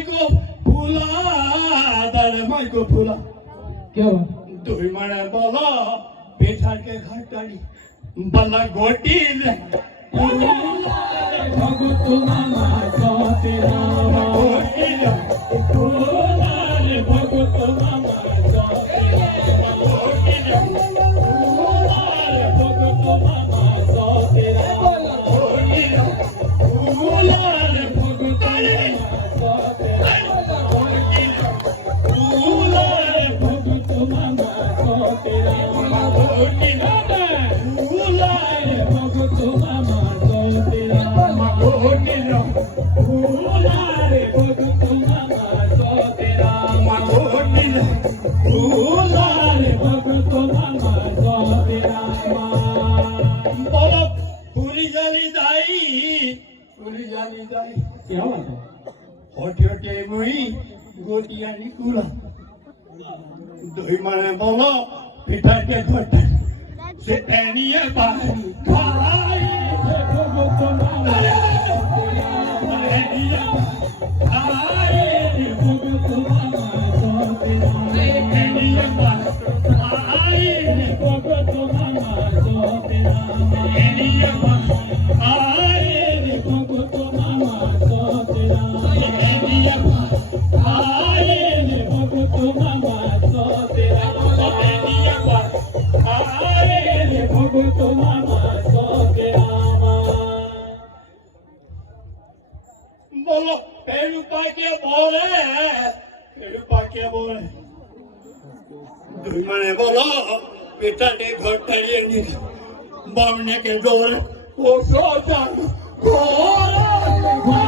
মাইকো ফুলা দাঁড়ে মাইকো ফুলা কেউ তুই মানে বলো পেছাকে ঘাটালি বালা গোটি ভগত মামা সতে রাম ভগত মামা সতে ভগত মামা সতে গোটিয়ানি কুলা দুই মানে বলো পিঠাকে ঘটা সে নিয়ে বাড়ি খাই ভগত মামা বলো পেরুপাকে বলে দুই মানে বলো পেটাতে ঘর তাড়িয়ে নিল বামনেকে ডোল ও ঘর